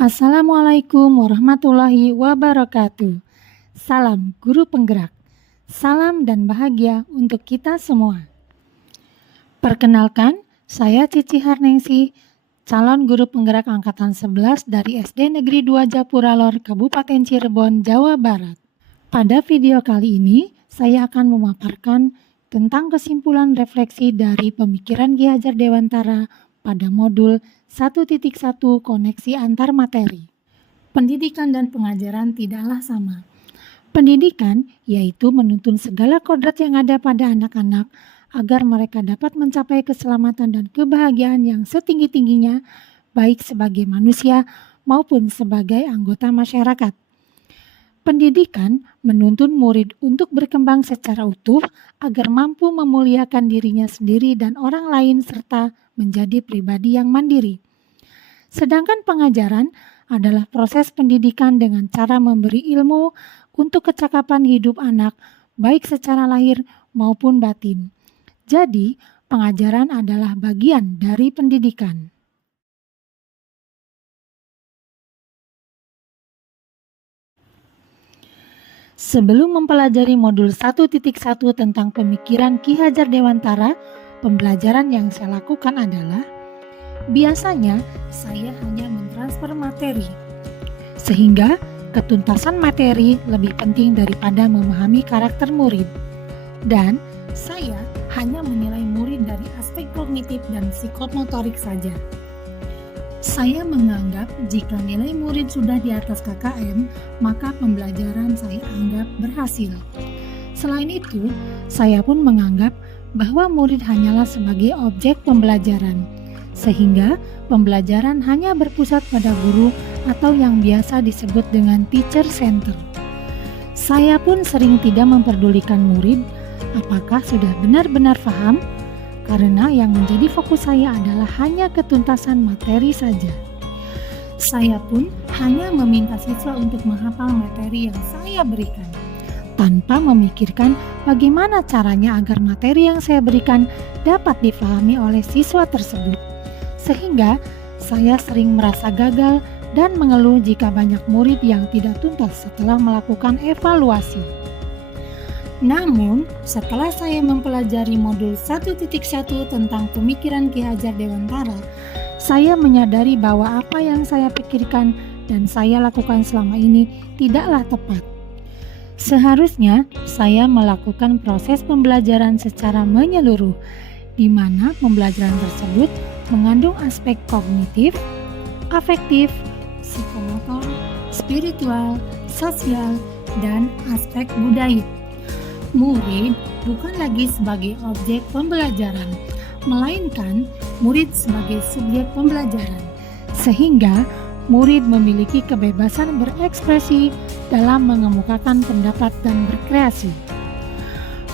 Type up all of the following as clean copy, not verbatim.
Assalamualaikum warahmatullahi wabarakatuh. Salam guru penggerak. Salam dan bahagia untuk kita semua. Perkenalkan, saya Cici Harningsi, calon guru penggerak angkatan 11 dari SD Negeri 2 Japuralor, Kabupaten Cirebon, Jawa Barat. Pada video kali ini, saya akan memaparkan tentang kesimpulan refleksi dari pemikiran Ki Hajar Dewantara pada modul 1.1 koneksi antar materi. Pendidikan dan pengajaran tidaklah sama. Pendidikan yaitu menuntun segala kodrat yang ada pada anak-anak agar mereka dapat mencapai keselamatan dan kebahagiaan yang setinggi-tingginya, baik sebagai manusia maupun sebagai anggota masyarakat. Pendidikan menuntun murid untuk berkembang secara utuh agar mampu memuliakan dirinya sendiri dan orang lain serta menjadi pribadi yang mandiri. Sedangkan pengajaran adalah proses pendidikan dengan cara memberi ilmu untuk kecakapan hidup anak, baik secara lahir maupun batin. Jadi, pengajaran adalah bagian dari pendidikan. Sebelum mempelajari modul 1.1 tentang pemikiran Ki Hajar Dewantara, pembelajaran yang saya lakukan adalah biasanya saya hanya mentransfer materi, sehingga ketuntasan materi lebih penting daripada memahami karakter murid. Dan saya hanya menilai murid dari aspek kognitif dan psikomotorik saja. Saya menganggap jika nilai murid sudah di atas KKM, maka pembelajaran saya anggap berhasil. Selain itu, saya pun menganggap bahwa murid hanyalah sebagai objek pembelajaran, sehingga pembelajaran hanya berpusat pada guru atau yang biasa disebut dengan teacher center. Saya pun sering tidak memperdulikan murid apakah sudah benar-benar paham, karena yang menjadi fokus saya adalah hanya ketuntasan materi saja. Saya pun hanya meminta siswa untuk menghafal materi yang saya berikan, tanpa memikirkan bagaimana caranya agar materi yang saya berikan dapat difahami oleh siswa tersebut. Sehingga saya sering merasa gagal dan mengeluh jika banyak murid yang tidak tuntas setelah melakukan evaluasi. Namun, setelah saya mempelajari modul 1.1 tentang pemikiran Ki Hajar Dewantara, saya menyadari bahwa apa yang saya pikirkan dan saya lakukan selama ini tidaklah tepat. Seharusnya saya melakukan proses pembelajaran secara menyeluruh, di mana pembelajaran tersebut mengandung aspek kognitif, afektif, psikomotor, spiritual, sosial, dan aspek budaya. Murid bukan lagi sebagai objek pembelajaran, melainkan murid sebagai subjek pembelajaran, sehingga murid memiliki kebebasan berekspresi dalam mengemukakan pendapat dan berkreasi.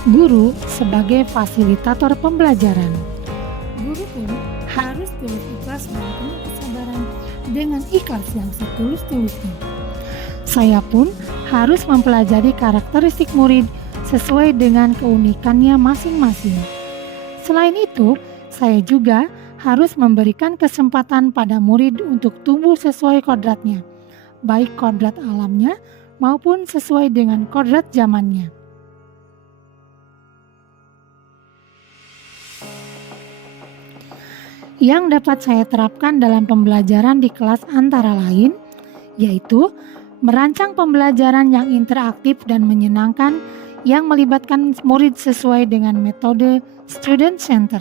Guru sebagai fasilitator pembelajaran. Guru pun harus tulus ikhlas dan penuh kesabaran dengan ikhlas yang setulus-tulusnya. Saya pun harus mempelajari karakteristik murid sesuai dengan keunikannya masing-masing. Selain itu, saya juga harus memberikan kesempatan pada murid untuk tumbuh sesuai kodratnya, baik kodrat alamnya maupun sesuai dengan kodrat zamannya. Yang dapat saya terapkan dalam pembelajaran di kelas antara lain, yaitu merancang pembelajaran yang interaktif dan menyenangkan yang melibatkan murid sesuai dengan metode student center.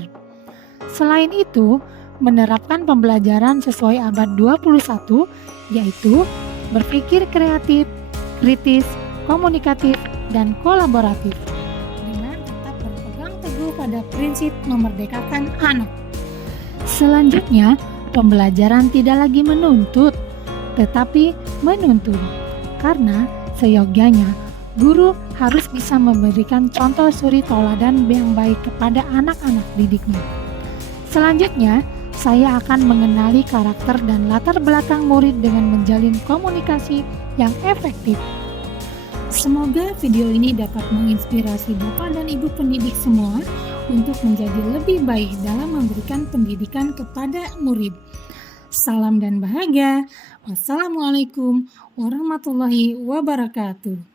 Selain itu, menerapkan pembelajaran sesuai abad 21, yaitu berpikir kreatif, kritis, komunikatif, dan kolaboratif, dengan tetap berpegang teguh pada prinsip memerdekakan anak. Selanjutnya, pembelajaran tidak lagi menuntut, tetapi menuntun, karena seyogyanya guru harus bisa memberikan contoh suri tauladan yang baik kepada anak-anak didiknya. Selanjutnya, saya akan mengenali karakter dan latar belakang murid dengan menjalin komunikasi yang efektif. Semoga video ini dapat menginspirasi Bapak dan Ibu pendidik semua untuk menjadi lebih baik dalam memberikan pendidikan kepada murid. Salam dan bahagia. Wassalamualaikum warahmatullahi wabarakatuh.